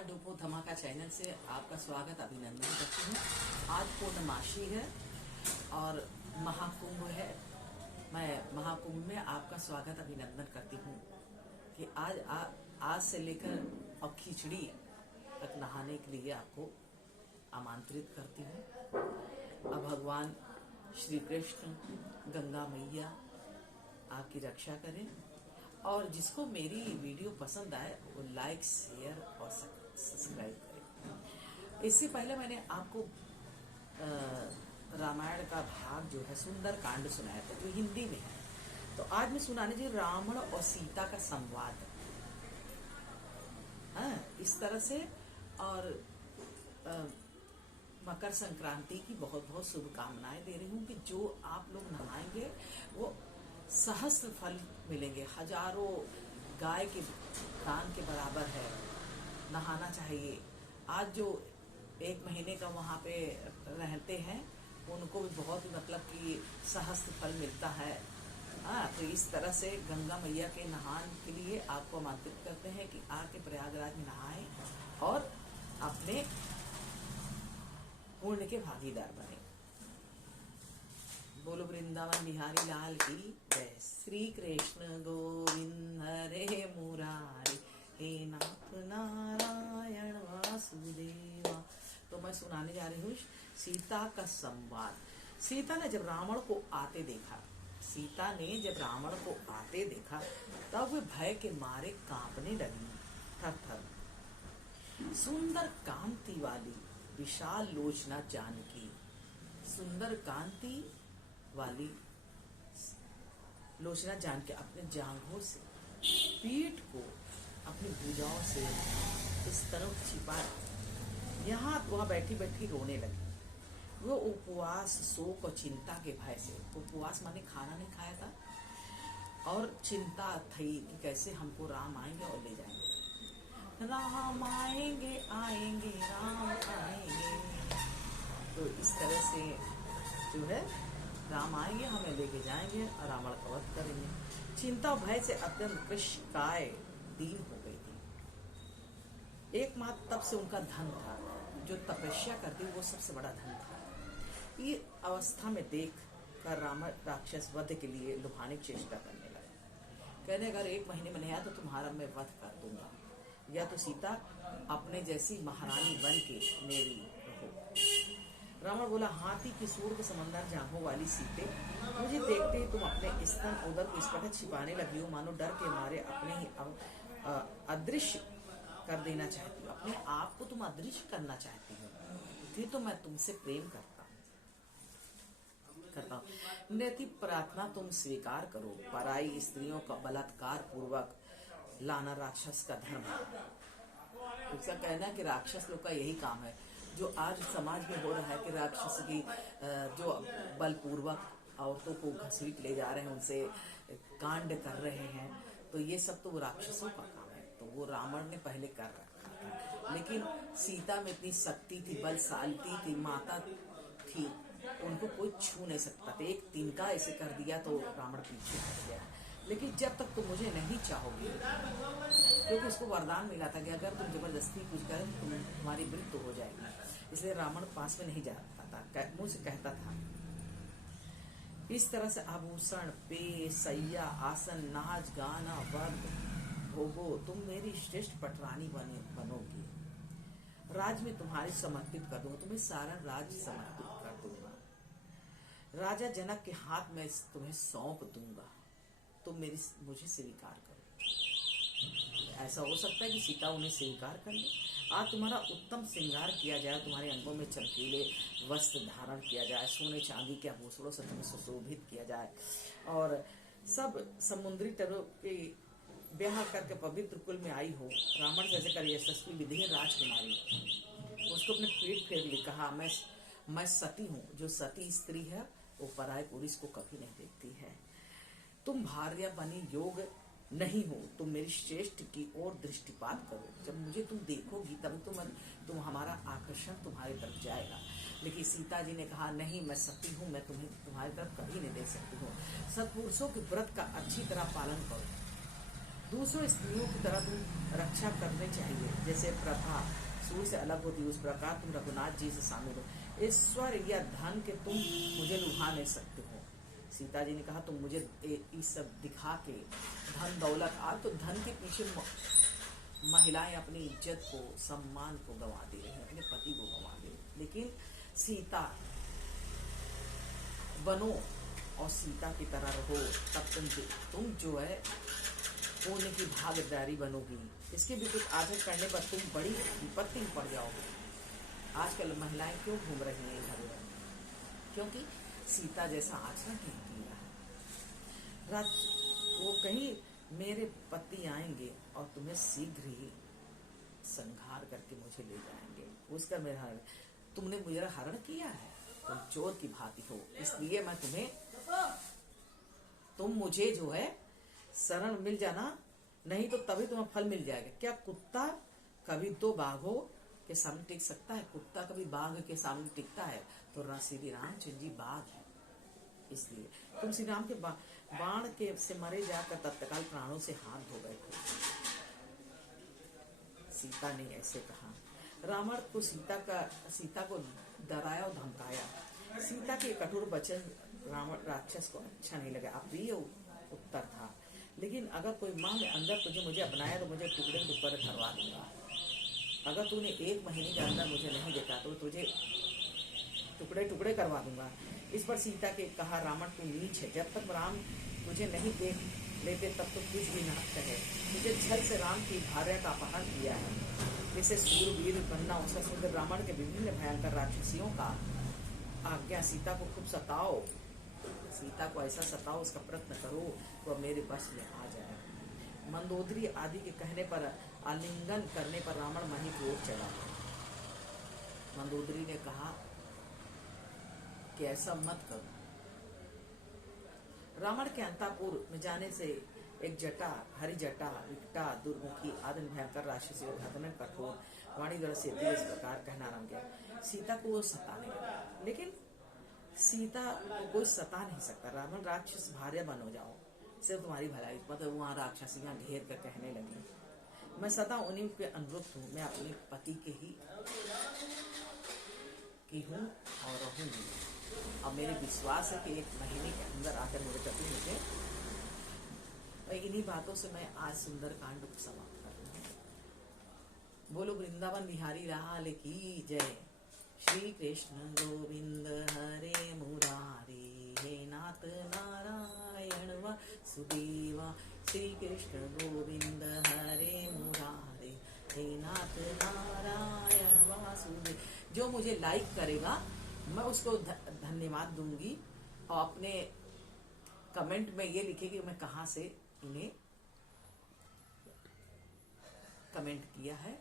आज डोपो धमाका चैनल से आपका स्वागत अभिनंदन करती हूँ। आज पूर्णमासी है और महाकुंभ है। मैं महाकुंभ में आपका स्वागत अभिनंदन करती हूँ कि आज से लेकर और खिचड़ी तक नहाने के लिए आपको आमंत्रित करती हूँ। अब भगवान श्री कृष्ण, गंगा मैया आपकी रक्षा करें और जिसको मेरी वीडियो पसंद आए वो लाइक, शेयर और सब्सक्राइब करें। इससे पहले मैंने आपको रामायण का भाग जो है सुंदर कांड सुनाया था, जो हिंदी में है। तो आज मैं सुनाने जी रावण और सीता का संवाद, इस तरह से। और मकर संक्रांति की बहुत बहुत शुभकामनाएं दे रही हूँ कि जो आप लोग नहाएंगे वो सहस्त्र फल मिलेंगे। हजारों गाय के दान के बराबर है। नहाना चाहिए। आज जो 1 महीने का वहाँ पे रहते हैं उनको भी बहुत ही मतलब कि सहस्त्र फल मिलता है। तो इस तरह से गंगा मैया के नहान के लिए आपको आमंत्रित करते हैं कि आके प्रयागराज में नहाएं और अपने पुण्य के भागीदार बने। बोलो वृंदावन बिहारी लाल की जय। श्री कृष्ण गोविंद हरे मुरारी, हे नाथ नारायण वासुदेवा। तो मैं सुनाने जा रही हूँ सीता का संवाद। सीता ने जब रावण को आते देखा तब वे भय के मारे कांपने लगी, थर थर। सुंदर कांति वाली विशाल लोचना जानकी, सुंदर कांति वाली लोचना जान के अपने जांघों से पीठ को अपनी भुजाओं से इस तरफ छिपा यहाँ वहां बैठी बैठी रोने लगी। वो उपवास, शोक और चिंता के भय से, उपवास माने खाना नहीं खाया था और चिंता थी कि कैसे हमको राम आएंगे और ले जाएंगे। राम आएंगे आएंगे राम आएंगे। तो इस तरह से जो है राम आएंगे, हमें लेके जाएंगे और रावण का वध करेंगे। चिंता और भय से अत्यंत कृष्णकाय दीन हो गई थी। एकमात्र तब से उनका धन था, जो तपस्या करती वो सबसे बड़ा धन था। ये अवस्था में देख कर रावण राक्षस वध के लिए लुभाने की चेष्टा करने लगा। कहने अगर 1 महीने में नहीं आया तो तुम्हारा मैं वध कर दूंगा, या तो सीता अपने जैसी महारानी बन के मेरी रहो। रावण बोला, हाथी की सूंड के समंदर जांघों वाली सीते, मुझे देखते ही तुम अपने स्तन उदर को इस प्रकार छिपाने लगी हो मानो डर के मारे अपने ही अदृश्य कर देना चाहती हो। अपने आप को तुम अदृश्य करना चाहती हो, फिर तो मैं तुमसे प्रेम करता हूँ। नैति प्रार्थना तुम स्वीकार करो, पराई स्त्रियों का बलात्कार पूर्वक लाना राक्षस का धर्म है। उसका कहना है कि राक्षस लोग का यही काम है। जो आज समाज में हो रहा है कि राक्षस की जो बलपूर्वक औरतों को घसीट ले जा रहे हैं, उनसे कांड कर रहे हैं, तो ये सब तो राक्षसों का काम है। तो वो रावण ने पहले कर रखा था, लेकिन सीता में इतनी शक्ति थी, बलशाली थी, माता थी, उनको कोई छू नहीं सकता था। एक तिनका ऐसे कर दिया तो रावण पीछे हट गया। लेकिन जब तक तुम मुझे नहीं चाहोगे, क्योंकि उसको वरदान मिला था कि अगर तुम जबरदस्ती कुछ करें तो तुम्हारी मृत्यु हो जाएगी, इसलिए रावण पास में नहीं जाता था, मुंह से कहता था। इस तरह से आभूषण, पेय, सैया, आसन, नाच, गाना, वर्ग, भोगो, तुम मेरी श्रेष्ठ पटरानी बनोगी। राज में तुम्हारे समर्पित कर दूंगा, तुम्हें सारा राज समर्पित कर दूंगा। राजा जनक के हाथ में तुम्हें सौंप दूंगा, तुम मुझे स्वीकार करो। ऐसा हो सकता है कि सीता उन्हें स्वीकार कर ले। आज तुम्हारा उत्तम श्रृंगार किया जाए, तुम्हारे अंगों में चमकीले वस्त्र धारण किया जाए, सोने चांदी के आभूषणों से तुम्हें सुशोभित किया जाए और सब समुद्री तटों के ब्याह करके पवित्र कुल में आई हो। रावण जैसे कर यशस्वी विधि राजकुमारी, उसको अपने पीठ फेर ली, कहा मैं सती हूँ। जो सती स्त्री है वो पराये पुरुष को कभी नहीं देखती है। तुम भार्या बनी योग नहीं हो, तुम मेरी श्रेष्ठ की ओर दृष्टिपात करो। जब मुझे तुम देखोगी तब तुम हमारा आकर्षण तुम्हारी तरफ जाएगा। लेकिन सीता जी ने कहा, नहीं, मैं सती हूँ, मैं तुम्हें तुम्हारी तरफ कभी नहीं देख सकती हूँ। सत्पुरुषों के व्रत का अच्छी तरह पालन करो। दूसरों स्त्रियों की तरह तुम रक्षा करनी चाहिए। जैसे प्रभा सूर्य से अलग होती है, उस प्रकार तुम रघुनाथ जी से शामिल हो। ईश्वर या धन के तुम मुझे लुभा नहीं सकते हो। सीता जी ने कहा तुम मुझे ये सब दिखा के धन दौलत, आज तो धन के पीछे महिलाएं अपनी इज्जत को, सम्मान को गंवा दे रही हैं, अपने पति को गंवा दे रही। लेकिन सीता बनो और सीता की तरह रहो, तब तुम जो है पुण्य की भागीदारी बनोगी। इसके विपरीत आचरण करने पर तुम बड़ी विपत्ति में पड़ जाओगे। आजकल महिलाएं क्यों घूम रही हैं इधर उधर? क्योंकि सीता जैसा आचरण नहीं किया है। वो कहीं मेरे पति आएंगे और तुम्हें शीघ्र ही संहार करके मुझे ले जाएंगे, उसका मेरा तुमने मेरा हरण किया है, तुम चोर की भांति हो, इसलिए मैं तुम मुझे जो है शरण मिल जाना, नहीं तो तभी तुम्हें फल मिल जाएगा। क्या कुत्ता कभी दो बाघों के सामने टिक सकता है? कुत्ता कभी बाघ के सामने टिकता है? तो श्री रामचंद्र जी बाघ है, इसलिए तुम श्री राम के बाण के से मरे जाकर तत्काल प्राणों से हाथ धो गए थे। सीता ने ऐसे कहा। रावण को सीता को डराया और धमकाया। सीता के कठोर वचन रावण राक्षस को अच्छा नहीं लगा। अप्रिय उत्तर था, लेकिन अगर कोई माह में अंदर तुझे मुझे अपनाया तो मुझे टुकड़े टुकड़े करवा दूंगा। अगर तूने 1 महीने के अंदर मुझे नहीं देखा तो तुझे टुकड़े टुकड़े करवा दूंगा। इस पर सीता के कहा, रावण तू नीच है, जब तक राम तुझे नहीं देख लेते तब तो कुछ भी न कहे। तुझे छल से राम की भार्या का अपहरण किया है। जैसे सूरवीर बनना उसका सुंदर रावण के विभिन्न भयंकर राक्षसियों का आज्ञा। सीता को खूब सताओ, सीता को ऐसा सताओ, उसका प्रयत्न करो तो मेरे वश में आ जाए। मंदोदरी आदि के कहने पर आलिंगन करने पर रावण मही की ओर चला। मंदोदरी ने कहा कि ऐसा मत करो। रावण के अंतापुर में जाने से एक जटा, हरि जटा, विकटा, दुर्मुखी आदि भयंकर राक्षसी और घातक कठोर वाणी द्वारा से इस प्रकार कहना आरंभ किया। सीता को वो सताने लगा, लेकिन सीता को कोई सता नहीं सकता। रावण राक्षस भार्या बनो जाओ, सिर्फ तुम्हारी भलाई। मतलब वहाँ राक्षसियां घेर कर कहने लगी, मैं सदा उन्हीं के अनुरूप हूँ, मैं अपने पति के ही की हूँ और रहूंगी। अब मेरे विश्वास है कि 1 महीने के अंदर आकर मेरे पति मुझे। इन्हीं बातों से मैं आज सुंदर कांड को समाप्त कर रही हूँ। बोलो वृंदावन बिहारी लाल की जय। श्री कृष्ण गोविंद हरे मुरारी, हे नाथ नारायण वासुदेवा। श्री कृष्ण गोविंद हरे मुरारी, हे नाथ नारायण वासुदेव। जो मुझे लाइक करेगा मैं उसको धन्यवाद दूंगी, और अपने कमेंट में ये लिखे कि मैं कहाँ से इन्हें कमेंट किया है।